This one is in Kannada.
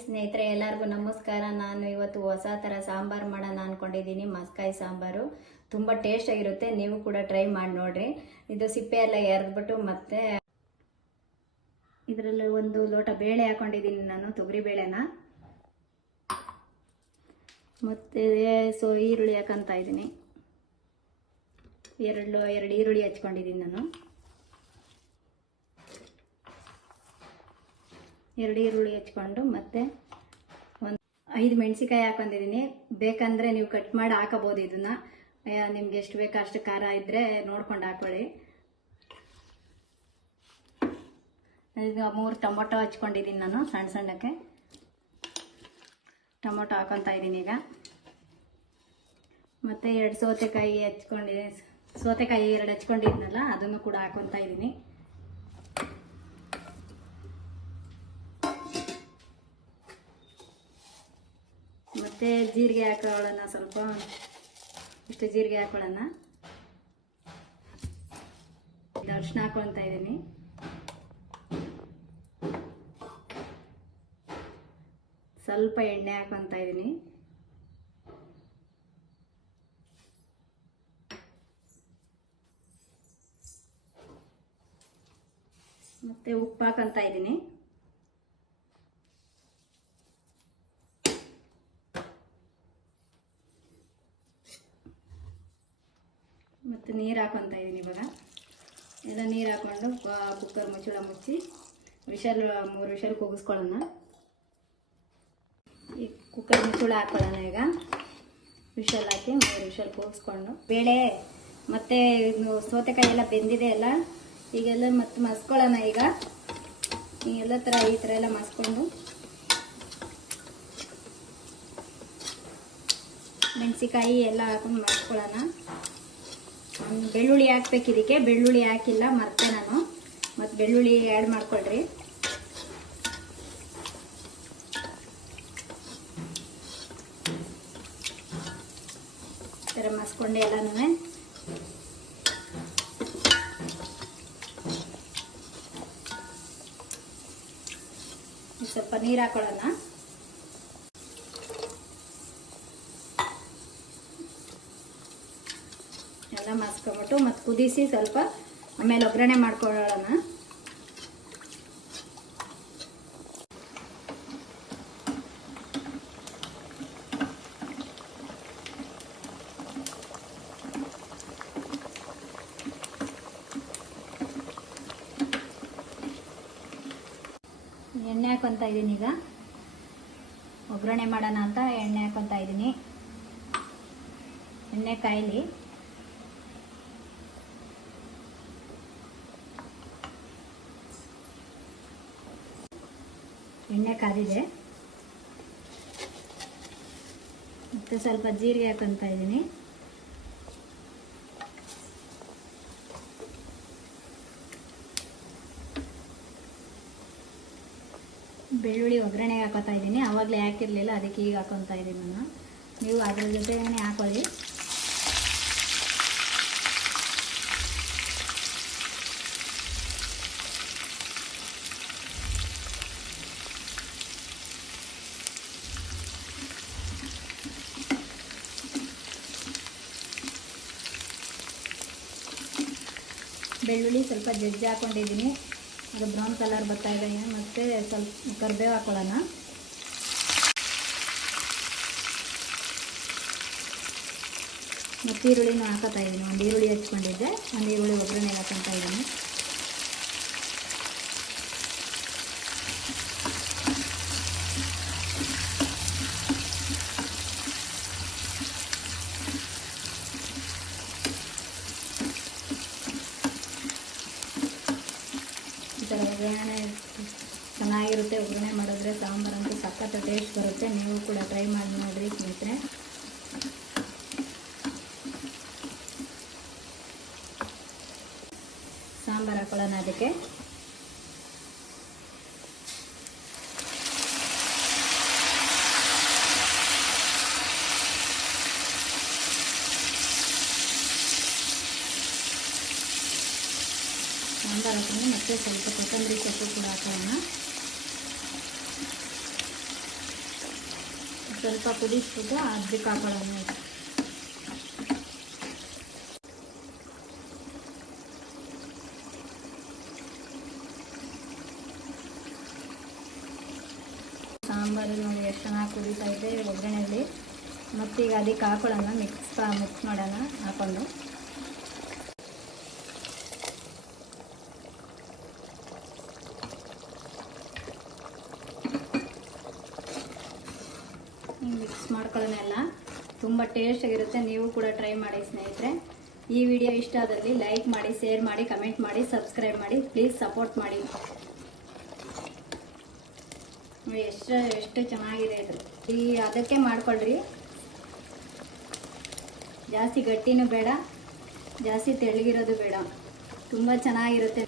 ಸ್ನೇಹಿತರೆ, ಎಲ್ಲರಿಗೂ ನಮಸ್ಕಾರ. ನಾನು ಇವತ್ತು ಹೊಸ ಥರ ಸಾಂಬಾರು ಮಾಡೋಣ ಅಂದ್ಕೊಂಡಿದ್ದೀನಿ. ಮಸ್ಕಾಯಿ ಸಾಂಬಾರು ತುಂಬ ಟೇಸ್ಟಾಗಿರುತ್ತೆ. ನೀವು ಕೂಡ ಟ್ರೈ ಮಾಡಿ ನೋಡ್ರಿ. ಇದು ಸಿಪ್ಪೆ ಎಲ್ಲ ಎರೆದ್ಬಿಟ್ಟು ಮತ್ತೆ ಇದರಲ್ಲಿ ಒಂದು ಲೋಟ ಬೇಳೆ ಹಾಕೊಂಡಿದ್ದೀನಿ ನಾನು, ತೊಗರಿ ಬೇಳೆನ. ಮತ್ತು ಈರುಳ್ಳಿ ಹಾಕಂತ ಇದ್ದೀನಿ. ಎರಡು ಈರುಳ್ಳಿ ಹಚ್ಕೊಂಡಿದ್ದೀನಿ ನಾನು. 2 ಈರುಳ್ಳಿ ಹಚ್ಕೊಂಡು ಮತ್ತೆ ಒಂದು 5 ಮೆಣಸಿಕಾಯಿ ಹಾಕೊಂಡಿದ್ದೀನಿ. ಬೇಕಂದರೆ ನೀವು ಕಟ್ ಮಾಡಿ ಹಾಕಬಹುದು. ಇದನ್ನ ನಿಮ್ಗೆ ಎಷ್ಟು ಬೇಕೋ ಅಷ್ಟು ಖಾರ ಇದ್ದರೆ ನೋಡ್ಕೊಂಡು ಹಾಕೊಳ್ಳಿ. ಈಗ 3 ಟೊಮೊಟೊ ಹಚ್ಕೊಂಡಿದ್ದೀನಿ ನಾನು, ಸಣ್ಣ ಸಣ್ಣಕ್ಕೆ ಟೊಮೊಟೊ ಹಾಕೊತಾ ಇದ್ದೀನಿ ಈಗ. ಮತ್ತು 2 ಸೌತೆಕಾಯಿ ಹಚ್ಕೊಂಡಿದ್ದೀನಿ. ಸೌತೆಕಾಯಿ 2 ಹಚ್ಕೊಂಡಿದ್ನಲ್ಲ, ಅದನ್ನು ಕೂಡ ಹಾಕೊತಾ ಇದ್ದೀನಿ. ಮತ್ತು ಜೀರಿಗೆ ಹಾಕೊಳ್ಳೋಣ, ಸ್ವಲ್ಪ ಇಷ್ಟು ಜೀರಿಗೆ ಹಾಕೊಳ್ಳೋಣ. ಅರಿಶಿನ ಹಾಕೊಳ್ತಾ ಇದ್ದೀನಿ. ಸ್ವಲ್ಪ ಎಣ್ಣೆ ಹಾಕೊಳ್ತಾ ಇದ್ದೀನಿ. ಮತ್ತು ಉಪ್ಪು ಹಾಕೊಳ್ತಾ ಇದ್ದೀನಿ. ಮತ್ತು ನೀರು ಹಾಕೊತಾ ಇದ್ದೀನಿ. ಇವಾಗ ಎಲ್ಲ ನೀರು ಹಾಕ್ಕೊಂಡು ಕುಕ್ಕರ್ ಮುಚ್ಚಳ ಮುಚ್ಚಿ 3 ವಿಷಲ್ ಕೂಗಿಸ್ಕೊಳ್ಳೋಣ. ಈ ಕುಕ್ಕರ್ ಮುಚ್ಚಳ ಹಾಕ್ಕೊಳ್ಳೋಣ. ಈಗ ವಿಷಲ್ ಹಾಕಿ 3 ವಿಷಲ್ ಕೂಗಿಸ್ಕೊಂಡು ಬೇಳೆ ಮತ್ತು ಸೌತೆಕಾಯಿ ಎಲ್ಲ ಬೆಂದಿದೆ ಎಲ್ಲ. ಈಗೆಲ್ಲ ಮತ್ತೆ ಮಸ್ಕೊಳ್ಳೋಣ. ಈಗ ಎಲ್ಲ ಈ ಥರ ಎಲ್ಲ ಮಸ್ಕೊಂಡು ಮೆಣಸಿಕಾಯಿ ಎಲ್ಲ ಹಾಕೊಂಡು ಮಸ್ಕೊಳ್ಳೋಣ. ಬೆಳ್ಳುಳ್ಳಿ ಹಾಕ್ಬೇಕು. ಇದಕ್ಕೆ ಬೆಳ್ಳುಳ್ಳಿ ಹಾಕಿಲ್ಲ, ಮರ್ತೆ ನಾನು. ಮತ್ತು ಬೆಳ್ಳುಳ್ಳಿ ಆ್ಯಡ್ ಮಾಡ್ಕೊಳ್ರಿ. ಈ ಥರ ಮಸ್ಕೊಂಡೆ ಎಲ್ಲನೂ. ಸ್ವಲ್ಪ ನೀರು ಹಾಕೊಳ್ಳೋಣ. ಎಲ್ಲ ಮಸ್ಕೊಂಬಿಟ್ಟು ಮತ್ತು ಕುದಿಸಿ ಸ್ವಲ್ಪ ಆಮೇಲೆ ಒಗ್ಗರಣೆ ಮಾಡ್ಕೊಳ್ಳೋಣ. ಎಣ್ಣೆ ಹಾಕೊತಾ ಇದ್ದೀನಿ. ಈಗ ಒಗ್ಗರಣೆ ಮಾಡೋಣ ಅಂತ ಎಣ್ಣೆ ಹಾಕೊತಾ ಇದ್ದೀನಿ. ಎಣ್ಣೆ ಕಾಯಿಲಿ. ಎಣ್ಣೆ ಕಾದಿದೆ. ಮತ್ತು ಸ್ವಲ್ಪ ಜೀರಿಗೆ ಹಾಕೊತಾ ಇದ್ದೀನಿ. ಬೆಳ್ಳುಳ್ಳಿ ಒಗ್ಗರಣೆಗೆ ಹಾಕೋತಾ ಇದ್ದೀನಿ. ಆವಾಗಲೇ ಹಾಕಿರಲಿಲ್ಲ, ಅದಕ್ಕೆ ಈಗ ಹಾಕೊತಾ ಇದ್ದೀನಿ ನಾನು. ನೀವು ಅದ್ರ ಜೊತೆನೇ ಹಾಕೊಳ್ಳಿ. ಬೆಳ್ಳುಳ್ಳಿ ಸ್ವಲ್ಪ ಜಜ್ಜಿ ಹಾಕೊಂಡಿದ್ದೀನಿ. ಅದು ಬ್ರೌನ್ ಕಲರ್ ಬರ್ತಾ ಇದೆ. ಮತ್ತು ಸ್ವಲ್ಪ ಕರಿಬೇವು ಹಾಕೊಳ್ಳೋಣ. ಮತ್ತು ಈರುಳ್ಳಿನೂ ಹಾಕೋತಾ ಇದ್ದೀನಿ. 1 ಈರುಳ್ಳಿ ಹಚ್ಕೊಂಡಿದ್ದೆ, 1 ಈರುಳ್ಳಿ ಒಗ್ಗರಣೆಗೆ ಹಾಕೊತಾ ಇದ್ದೀನಿ. ಈ ಥರ ಒಗ್ಗರಣೆ ಚೆನ್ನಾಗಿರುತ್ತೆ. ಒಗ್ಗರಣೆ ಮಾಡಿದ್ರೆ ಸಾಂಬಾರಂತೂ ಸಖತ್ ಟೇಸ್ಟ್ ಬರುತ್ತೆ. ನೀವು ಕೂಡ ಟ್ರೈ ಮಾಡಿ ನೋಡಿರಿ ಸ್ನೇಹಿತರೆ. ಸಾಂಬಾರು ಹಾಕೊಳ್ಳೋಣ ಅದಕ್ಕೆ. ಸಾಂಬಾರು ಹಾಕೊಂಡು ಮತ್ತೆ ಸ್ವಲ್ಪ ಕೊತ್ತಂಬರಿ ಸೊಪ್ಪು ಕೂಡ ಹಾಕೋಣ. ಸ್ವಲ್ಪ ಕುದಿಸ್ಬಿಟ್ಟು ಅದಕ್ಕೆ ಹಾಕೊಳ್ಳೋಣ. ಸಾಂಬಾರು ನೋಡಿ ಎಷ್ಟು ಚೆನ್ನಾಗಿ ಕುದೀತಾ ಇದೆ ಒಗ್ಗರಣೆಯಲ್ಲಿ. ಮತ್ತೀಗ ಅದಕ್ಕೆ ಹಾಕೊಳ್ಳೋಣ, ಮಿಕ್ಸ್ ಮಾಡೋಣ ಹಾಕೊಂಡು. ಮಿಕ್ಸ್ ಮಾಡ್ಕೊಳ್ಳೋಣ ಎಲ್ಲ. ತುಂಬ ಟೇಸ್ಟಾಗಿರುತ್ತೆ. ನೀವು ಕೂಡ ಟ್ರೈ ಮಾಡಿ ಸ್ನೇಹಿತರೆ. ಈ ವಿಡಿಯೋ ಇಷ್ಟ ಆದಲ್ಲಿ ಲೈಕ್ ಮಾಡಿ, ಶೇರ್ ಮಾಡಿ, ಕಮೆಂಟ್ ಮಾಡಿ, ಸಬ್ಸ್ಕ್ರೈಬ್ ಮಾಡಿ. ಪ್ಲೀಸ್ ಸಪೋರ್ಟ್ ಮಾಡಿ. ನೋಡಿ ಎಷ್ಟು ಚೆನ್ನಾಗಿದೆ ಇದು. ಈ ಅದಕ್ಕೆ ಮಾಡ್ಕೊಳ್ರಿ. ಜಾಸ್ತಿ ಗಟ್ಟಿನೂ ಬೇಡ, ಜಾಸ್ತಿ ತೆಳ್ಳಗಿರೋದು ಬೇಡ. ತುಂಬ ಚೆನ್ನಾಗಿರುತ್ತೆ